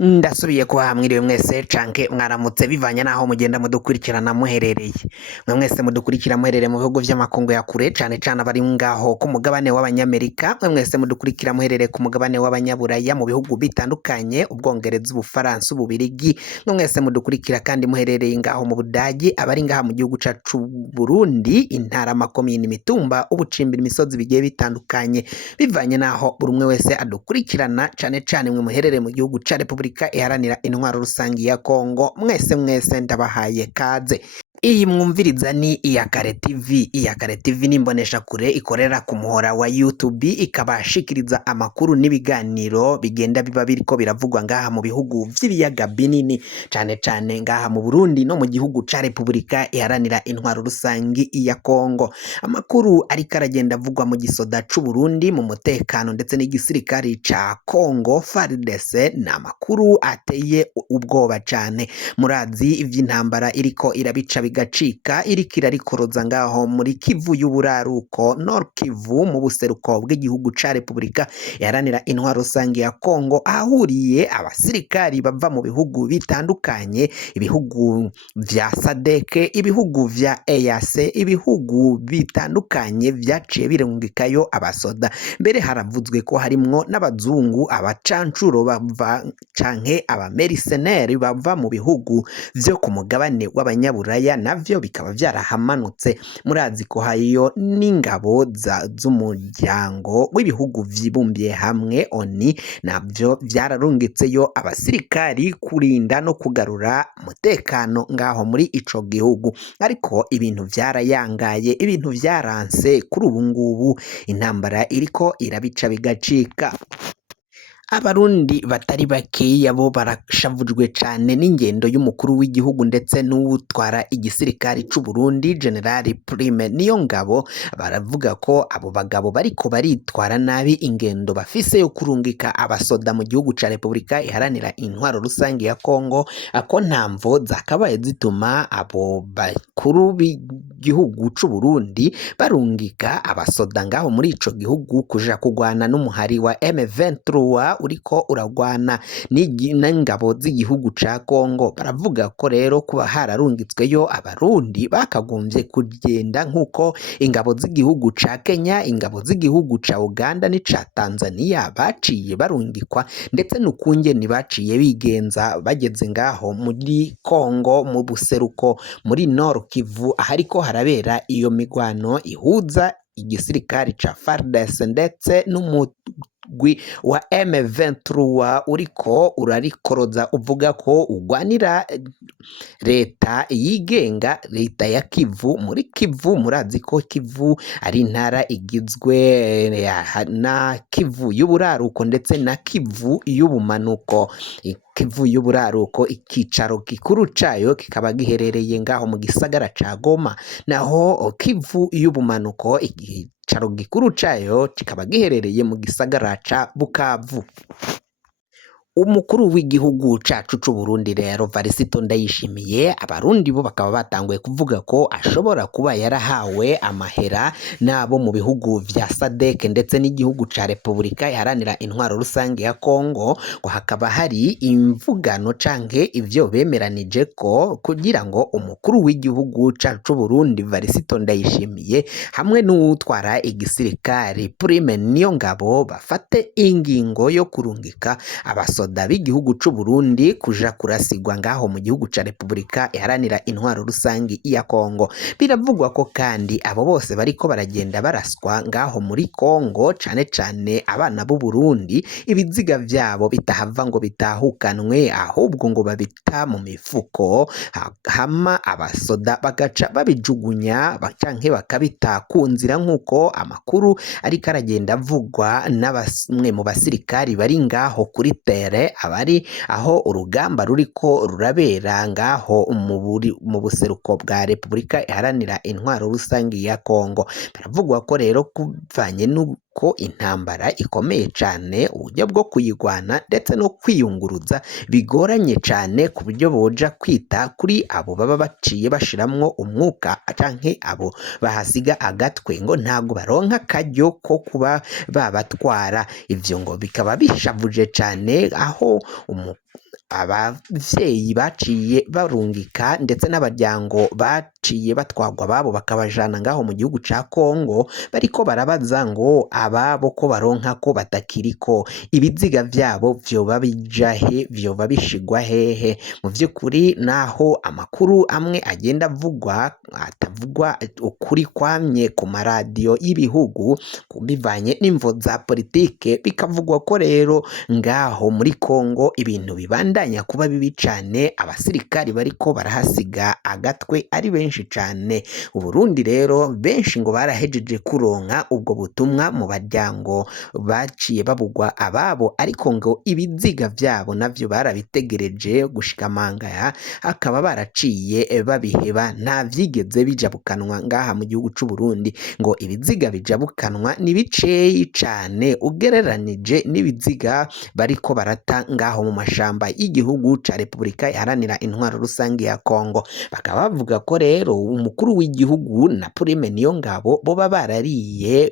Ndasubiye kubaha mwiriwe mwese canke mwaramutse bivanye naho mugenda mudukurikirana muherereye. Mwe mwese mudukurikira muherereye mu bihugu vy'amakungu ya kure cane cane abari ngaho ku mugabane w'abanyamerika, mwe mwese mudukurikira muherereye ku mugabane w'abanyaburaya mu bihugu bitandukanye, Ubwongereza, Ubufaransa, Ububirigi, mwe mwese mudukurikira kandi muherereye ngaho mu Budagi, abari ngaha mu gihugu cacu Burundi, intara, amakomine, imitumba, ubucimbira, imisozi bigiye bitandukanye, bivanye naho buri umwe wese adukurikirana cane cane mwe muherereye mu gihugu ca Repubulika iharanira intwaro rusangi ya Kongo, mwese ndabahaye kaze. Iyi mwumviriza ni Iyakare TV. Iyakare TV ni imbonesha kure ikorera ku muhora wa YouTube, ikabashikiriza amakuru n'ibiganiro bigenda biba biriko biravugwa ngaha mu bihugu vy'ibiyaga binini, cane cane ngaha mu Burundi no mu gihugu ca Repubulika iharanira intwaro rusangi ya Kongo. Amakuru ariko aragenda avugwa mu gisoda c'u Burundi, mu mutekano ndetse n'igisirikari ca Kongo FARDC, ni amakuru ateye ubwoba cane. Murazi ivy'intambara iriko irabica bigacika, iriko irarikoroza ngaho muri Kivu y'uburaruko, Nord Kivu, mu buseruko bw'igihugu ca Repubulika iharanira intwaro rusangi ya Kongo, ahahuriye abasirikari bava mu bihugu bitandukanye, ibihugu vya SADC, ibihugu vya EAC, ibihugu bitandukanye vyaciye birungikayo abasoda. Mbere haravuzwe ko harimwo n'abazungu, abacancuro bava canke abameriseneri bava mu bihugu vyo ku mugabane w'abanyaburaya, navyo bikaba vyarahamanutse. Murazi ko hariyo n'ingabo z'umuryango w'ibihugu vyibumbiye hamwe ONU, navyo vyararungitseyo abasirikari kurinda no kugarura umutekano ngaho muri ico gihugu, ariko ibintu vyarayangaye, ibintu vyaranse. Kuri ubu ngubu intambara iriko irabica bigacika. Abarundi batari bakeya bo barashavujwe cane n'ingendo y'umukuru w'igihugu ndetse n'uwutwara igisirikari c'u Burundi Generali Prime Niyongabo. Baravuga ko abo bagabo bariko baritwara nabi ingendo bafise yo kurungika abasoda mu gihugu ca Repubulika iharanira intwaro rusangi ya Kongo, ako ntamvo zakabaye zituma abo bakuru b'igihugu c'u Burundi barungika abasoda ngaho muri ico gihugu kuja kugwana n'umuhari wa M23 uriko uragwana n'ingabo z'igihugu ca Kongo. Baravuga ko rero kuba hararungitsweyo abarundi bakagombye kugenda nk'uko ingabo z'igihugu ca Kenya, ingabo z'igihugu ca Uganda n'ica Tanzania baciye barungikwa, ndetse n'ukungene baciye bigenza bageze ngaho muri Kongo mu buseruko, muri Nord Kivu, ahariko harabera iyo migwano ihuza igisirikari ca FARDC ndetse n'umugwi wa M23 uriko urarikoroza, uvuga ko ugwanira leta yigenga, leta ya Kivu. Muri Kivu murazi ko Kivu ari intara igizwe na Kivu y'uburaruko ndetse na Kivu y'ubumanuko. Kivu y'uburaruko ikicaro gikuru cayo kikaba giherereye ngaho mu gisagara ca Goma, naho Kivu y'ubumanuko ikicaro gikuru cayo kikaba giherereye mu gisagara ca Bukavu. Umukuru w'igihugu cacu c'u Burundi rero Varisito Ndayishimiye, abarundi bo bakaba batanguye kuvuga ko ashobora kuba yarahawe amahera nabo mu bihugu vya SADC ndetse n'igihugu ca Repubulika iharanira intwaro rusange ya Kongo, ngo hakaba hari imvugano canke ivyo bemeranije ko kugira ngo umukuru w'igihugu cacu c'u Burundi Varisito Ndayishimiye hamwe n'uwutwara igisirikari Prime Niyongabo bafate ingingo yo kurungika abasoda b'igihugu c'u Burundi kuja kurasigwa ngaho mu gihugu ca Repubulika iharanira intwaro rusangi ya Kongo. Biravugwa ko kandi abo bose bariko baragenda baraswa ngaho muri Kongo, cane cane abana b'u Burundi, ibiziga vyabo bitahava ngo bitahukanwe, ahubwo ngo babita mu mifuko, hama abasoda bagaca babijugunya canke bakabita ku nzira, nk'uko amakuru ariko aragenda avugwa na bamwe mu basirikari bari ngaho kuri tere, abari aho urugamba ruriko rurabera ngaho mu buseruko bwa Repubulika iharanira intwaro rusangi ya Kongo. Baravugwa ko rero kuvanye ko intambara ikomeye cane, uburyo bwo kuyigwana ndetse no kwiyunguruza bigoranye cane, ku buryo boja kwita kuri abo baba baciye bashiramwo umwuka canke abo bahasiga agatwe, ngo ntago baronka akaryo ko kuba babatwara. Ivyo ngo bikaba bishavuje cane, aho abavyeyi baciye barungika ndetse n'abaryango baciye batwarwa ababo bakabajana ngaho mu gihugu ca Kongo, bariko barabaza ngo ababo ko baronka ko batakiriko, ibiziga vyabo vyoba bija he, vyoba bishigwa hehe? Mu vy'ukuri naho amakuru amwe agenda avugwa atavugwa ukuri kwamye ku maradiyo y'ibihugu bivanye n'imvo za politike, bikavugwa ko rero ngaho muri Kongo ibintu bibandanya kuba bibi cane, abasirikari bariko barahasiga agatwe ari benshi cane. Uburundi rero benshi ngo barahejeje kuronka ubwo butumwa mu baryango baciye babugwa ababo, ariko ngo ibiziga vyabo navyo barabitegereje gushika mangaya, akaba baraciye babiheba, nta vyigeze bijabukanwa ngaha mu gihugu c'u Burundi. Ngo ibiziga bijabukanwa ni biceyi cane ugereranije n'ibiziga bariko barata ngaho mu mashamba y'igihugu ca Repubulika Iharanira Intwaro Rusangi ya Kongo. Bakaba bavuga ko rero umukuru w'igihugu na Prime Niyongabo boba barariye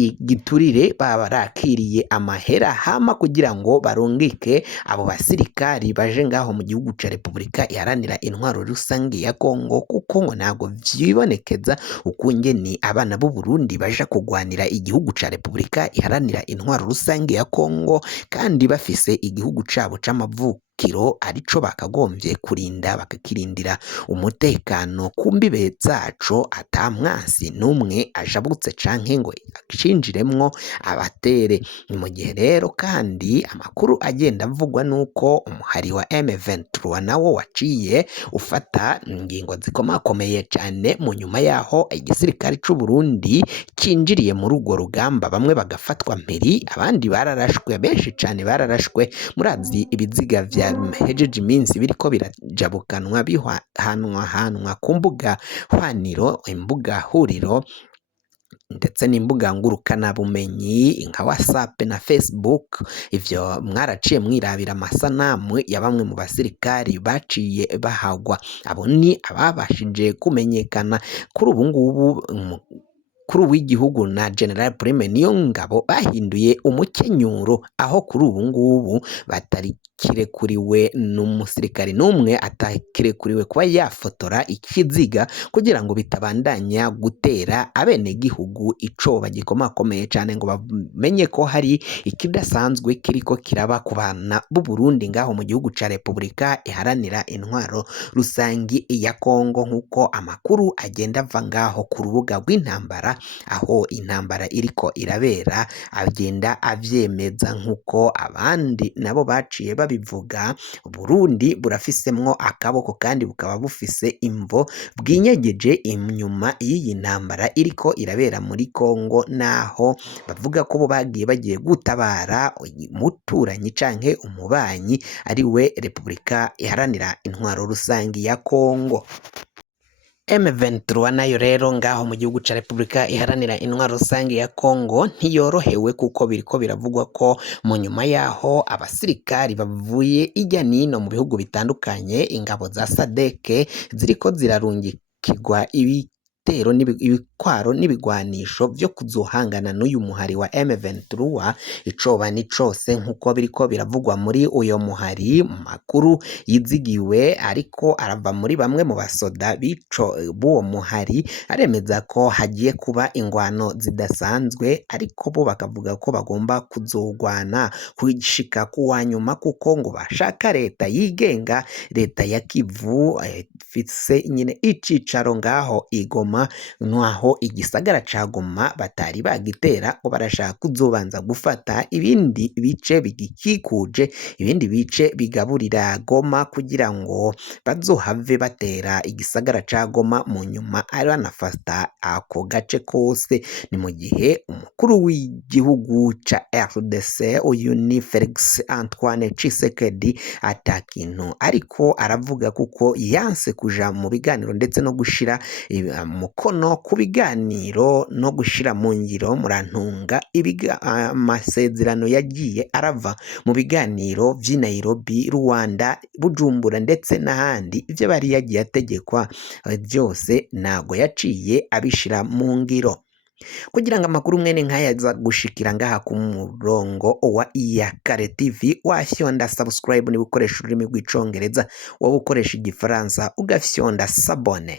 igiturire, baba barakiriye amahera hama kugira ngo barungike abo basirikari baje ngaho mu gihugu ca Repubulika Iharanira Intwaro Rusangi ya Kongo, kuko ngo ntago vyibonekeza ukungene abana b'u Burundi baja kugwanira igihugu ca Repubulika Iharanira Intwaro Rusangi ya Kongo, kandi bafise igihugu cabo c'amavukiro arico bakagombye kurinda, bakakirindira umutekano ku mbibe zaco, ata mwansi n'umwe ajabutse canke ngo acinjiremwo abatere. Ni mu gihe rero kandi amakuru agenda avugwa nuko umuhari wa M23 nawo waciye ufata ingingo zikomakomeye cane, mu nyuma yaho igisirikare c'u Burundi cinjiriye muri urwo rugamba, bamwe bagafatwa mpiri, abandi bararashwe, benshi cane bararashwe. Murazi ibiziga vya hejeje iminsi biriko birajabukanwa bihanwa ku mbuga hwaniro, imbuga huriro ndetse n'imbuga ngurukana bumenyi nka WhatsApp na Facebook. Ivyo mwaraciye mwirabira amasanamu ya bamwe mu basirikari baciye bahagwa, abo ni ababashije kumenyekana kuri ubu ngubu. Kuri w'igihugu na General Prime Niyongabo bahinduye umukenyuro, aho kuri ubu ngubu batari kirekuriwe n'umusirikari n'umwe atakirekuriwe kuba yafotora ikiziga, kugira ngo bitabandanya gutera abene gihugu icoba gikomakomeye cane, ngo bamenye ko hari ikidasanzwe kiriko kiraba ku bana b'u Burundi ngaho mu gihugu ca Repubulika Iharanira Intwaro Rusangi ya Kongo, nk'uko amakuru agenda ava ngaho ku rubuga rw'intambara, aho intambara iriko irabera agenda avyemeza, nk'uko abandi nabo baciye babivuga. Burundi burafisemwo akaboko, kandi bukaba bufise imvo bwinyegeje inyuma y'iyi ntambara iriko irabera muri Kongo, naho bavuga ko bo bagiye gutabara umuturanyi canke umubanyi ari we Repubulika Iharanira Intwaro Rusangi ya Kongo. M23 nayo rero ngaho mu gihugu ca Repubulika Iharanira Intwaro Rusangi ya Kongo ntiyorohewe, kuko biriko biravugwa ko mu nyuma yaho abasirikari bavuye ijya nino mu bihugu bitandukanye, ingabo za SADC ziriko zirarungikirwa ibitero ibikwaro n'ibigwanisho vyo kuzohangana n'uyu muhari wa M23. Icoba ni cose nk'uko biriko biravugwa muri uyo muhari, mu makuru yizigiwe ariko arava muri bamwe mu basoda b'uwo muhari, aremeza ko hagiye kuba ingwano zidasanzwe, ariko bo bakavuga ko bagomba kuzogwana kushika kuwa nyuma, kuko ngo bashaka leta yigenga, leta ya Kivu ifise nyine icicaro ngaho Igoma, naho igisagara ca Goma batari bagitera, ngo barashaka kuzobanza gufata ibindi bice bigikikuje, ibindi bice bigaburira Goma, kugira ngo bazohave batera igisagara ca Goma mu nyuma ari banafata ako gace kose. Ni mu gihe umukuru w'igihugu ca RDC uyu ni Felix Antoine Tshisekedi atakintu ariko aravuga, kuko yanse kuja mu biganiro ndetse no gushira umukono ku biganiro biganiro no gushira mu ngiro murantunga amasezerano yagiye arava mu biganiro vy'i Nairobi, Rwanda, Bujumbura ndetse n'ahandi ivyo bari yagiye ategekwa vyose ntago yaciye abishira mu ngiro. Kugira ngo amakuru mwene nk'aya aza gushikira ngaha ku murongo wa Iyakare TV wafyonda subscribe niba ukoresha ururimi rw'icongereza, wowe ukoresha igifaransa ugafyonda sabone.